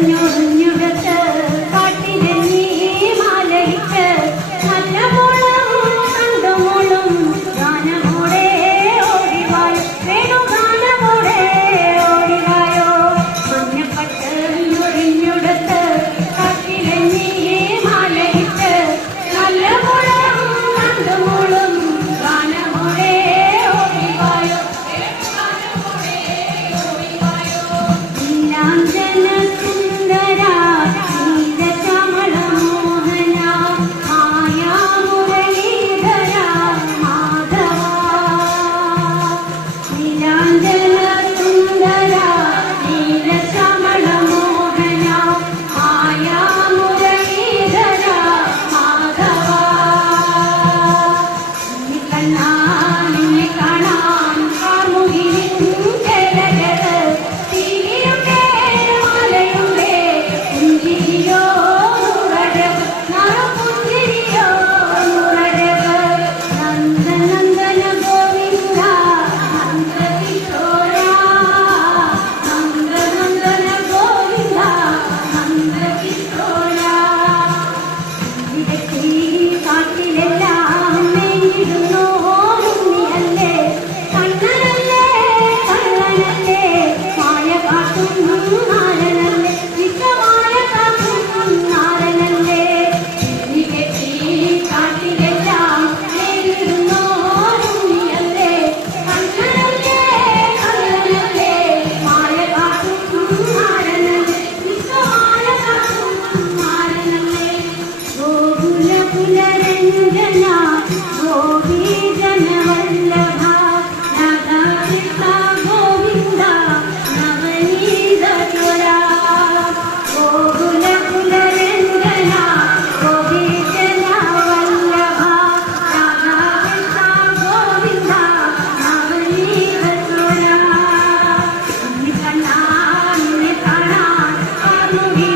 señores. Hallelujah.